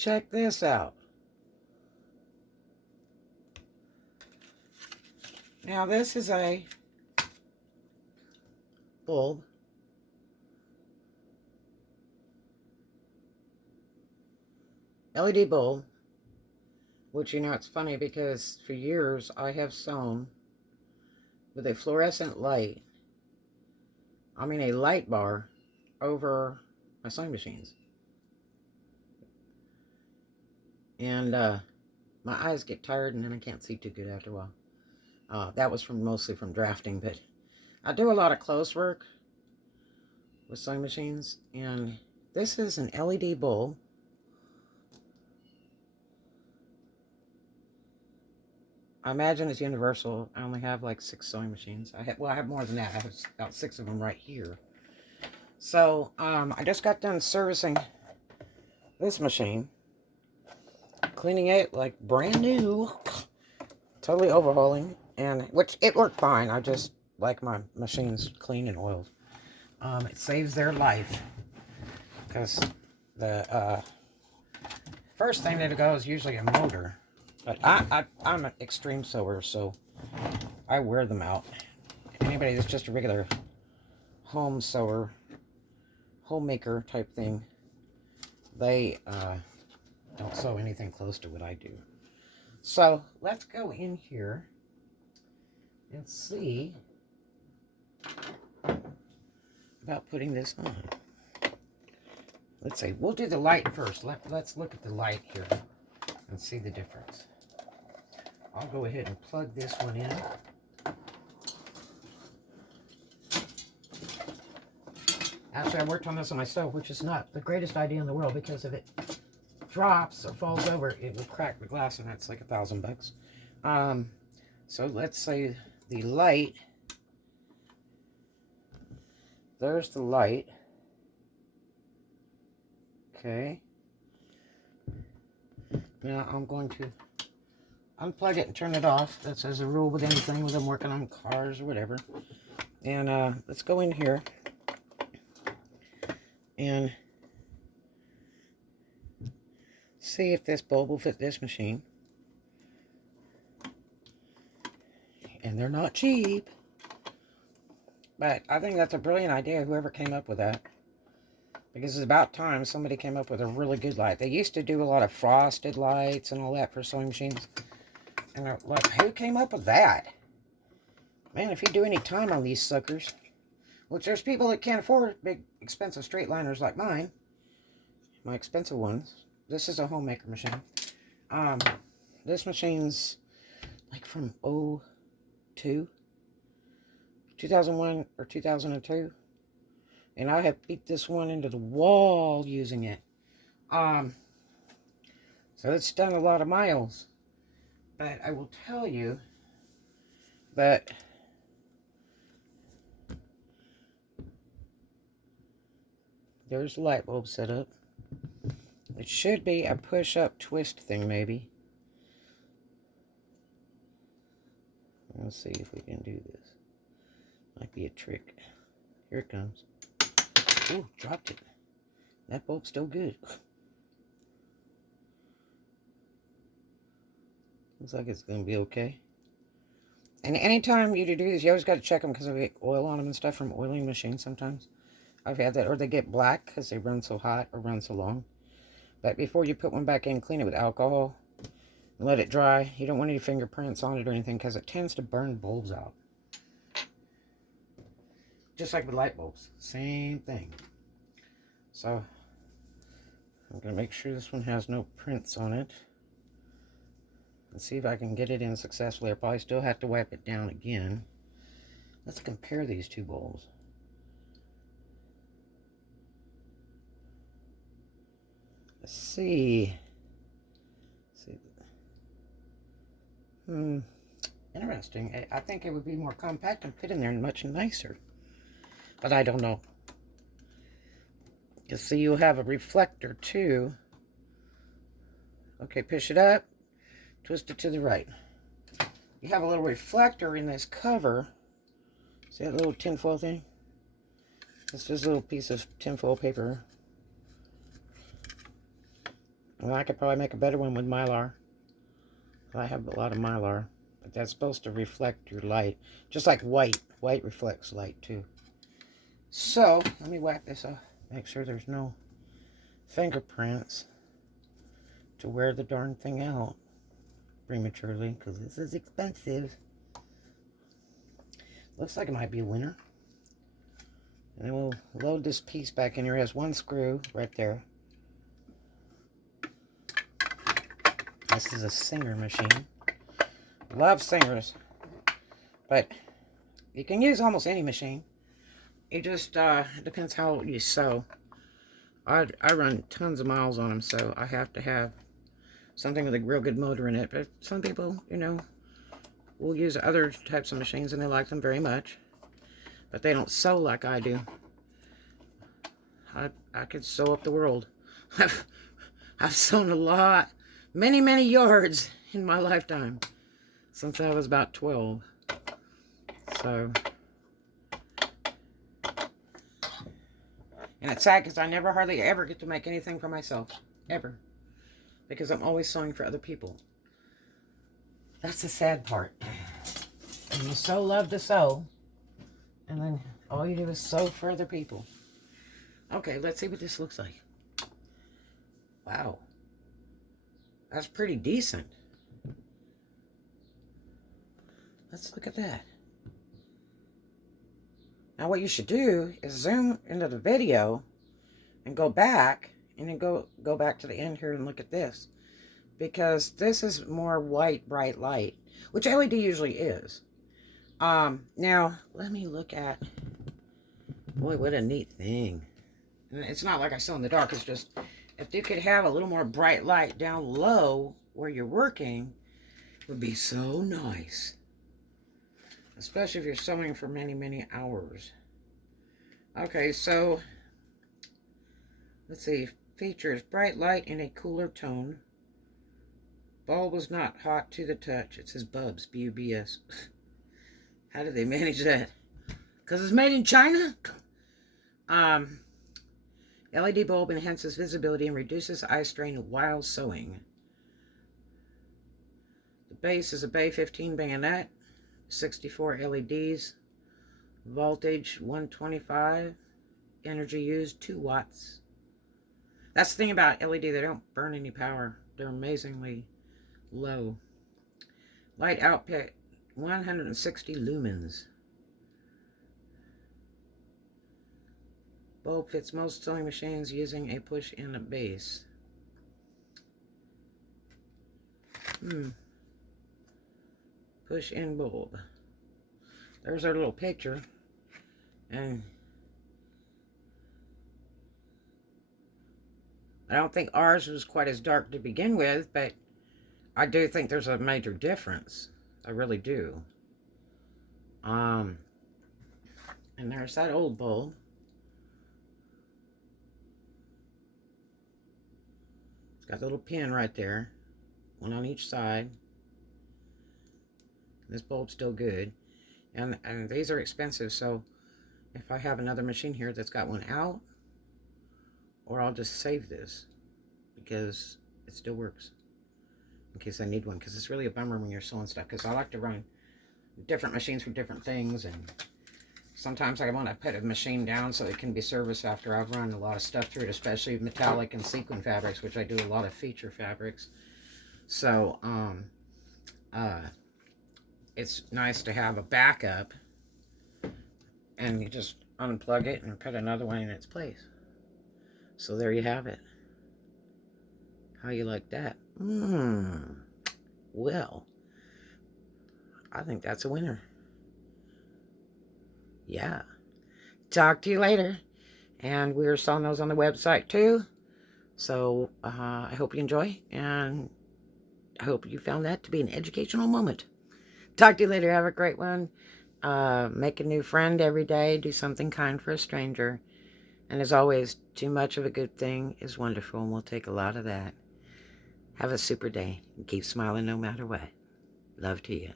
Check this out. Now this is a bulb. LED bulb. Which, you know, it's funny because for years I have sewn with a fluorescent light. I mean a light bar over my sewing machines. And my eyes get tired and then I can't see too good after a while. That was mostly from drafting, but I do a lot of close work with sewing machines. And this is an LED bulb. I imagine it's universal. I only have like 6 sewing machines. I have more than that. I have about 6 of them right here. So I just got done servicing this machine, cleaning it like brand new, totally overhauling, and which it worked fine. I just like my machines clean and oiled. It saves their life because the first thing that goes is usually a motor. But I'm an extreme sewer, so I wear them out. Anybody that's just a regular home sewer, homemaker type thing, they don't sew anything close to what I do. So let's go in here and see about putting this on. Let's see. We'll do the light first. Let's look at the light here and see the difference. I'll go ahead and plug this one in. Actually, I worked on this on my stove, which is not the greatest idea in the world because if it drops or falls over, it will crack the glass, and that's like $1,000. So let's say the light. There's the light. Okay. Now I'm going to unplug it and turn it off. That's as a rule with anything when I'm working on cars or whatever. And let's go in here and see if this bulb will fit this machine. And they're not cheap. But I think that's a brilliant idea, whoever came up with that. Because it's about time somebody came up with a really good light. They used to do a lot of frosted lights and all that for sewing machines. And they're like, who came up with that? Man, if you do any time on these suckers, which there's people that can't afford big, expensive straight liners like mine. My expensive ones. This is a homemaker machine. This machine's like from 2001 or 2002. And I have beat this one into the wall using it. So it's done a lot of miles. But I will tell you that there's the light bulb set up. It should be a push-up twist thing, maybe. Let's see if we can do this. Might be a trick. Here it comes. Oh, dropped it. That bulb's still good. Looks like it's going to be okay. And anytime you do this, you always got to check them because they get oil on them and stuff from oiling machines sometimes. I've had that. Or they get black because they run so hot or run so long. But before you put one back in, clean it with alcohol and let it dry. You don't want any fingerprints on it or anything because it tends to burn bulbs out. Just like with light bulbs. Same thing. So, I'm going to make sure this one has no prints on it. Let's see if I can get it in successfully. I probably still have to wipe it down again. Let's compare these two bulbs. Let's see. Interesting. I think it would be more compact and fit in there much nicer. But I don't know. You see, you'll have a reflector too. Okay, push it up. Twist it to the right. You have a little reflector in this cover. See that little tinfoil thing? It's just a little piece of tinfoil paper. Well, I could probably make a better one with Mylar. I have a lot of Mylar. But that's supposed to reflect your light. Just like white. White reflects light too. So, let me whack this off. Make sure there's no fingerprints to wear the darn thing out prematurely, because this is expensive. Looks like it might be a winner. And then we'll load this piece back in here. It has one screw right there. This is a Singer machine. Love Singers. But you can use almost any machine. It just depends how you sew. I run tons of miles on them, so I have to have something with a real good motor in it. But some people, you know, will use other types of machines and they like them very much. But they don't sew like I do. I could sew up the world. I've sewn a lot. Many, many yards in my lifetime. Since I was about 12. So. And it's sad because I never hardly ever get to make anything for myself. Ever. Because I'm always sewing for other people. That's the sad part. And you so love to sew. And then all you do is sew for other people. Okay, let's see what this looks like. Wow. That's pretty decent. Let's look at that. Now what you should do is zoom into the video and go back and then go back to the end here and look at this. Because this is more white, bright light, which LED usually is. Now, let me look at, boy, what a neat thing. And it's not like I sew in the dark, it's just, if you could have a little more bright light down low where you're working, it would be so nice. Especially if you're sewing for many, many hours. Okay, so, let's see, features, bright light in a cooler tone. Bulb was not hot to the touch. It says Bubs, B-U-B-S. How did they manage that? Because it's made in China? LED bulb enhances visibility and reduces eye strain while sewing. The base is a Bay 15 bayonet. 64 LEDs. Voltage 125. Energy used 2 watts. That's the thing about LED. They don't burn any power. They're amazingly low. Light output 160 lumens. Bulb fits most sewing machines using a push-in base. Push-in bulb. There's our little picture. And I don't think ours was quite as dark to begin with, but I do think there's a major difference. I really do. And there's that old bulb. It's got a little pin right there. One on each side. This bulb's still good. And these are expensive, so if I have another machine here that's got one out, or I'll just save this because it still works in case I need one, because it's really a bummer when you're sewing stuff, because I like to run different machines for different things, and sometimes I want to put a machine down so it can be serviced after I've run a lot of stuff through it, especially metallic and sequin fabrics, which I do a lot of feature fabrics. So it's nice to have a backup, and you just unplug it and put another one in its place. So there you have it. How you like that? Well, I think that's a winner. Yeah. Talk to you later. And we're selling those on the website too. So I hope you enjoy, and I hope you found that to be an educational moment. Talk to you later. Have a great one. Make a new friend every day. Do something kind for a stranger. And as always, too much of a good thing is wonderful, and we'll take a lot of that. Have a super day, and keep smiling no matter what. Love to you.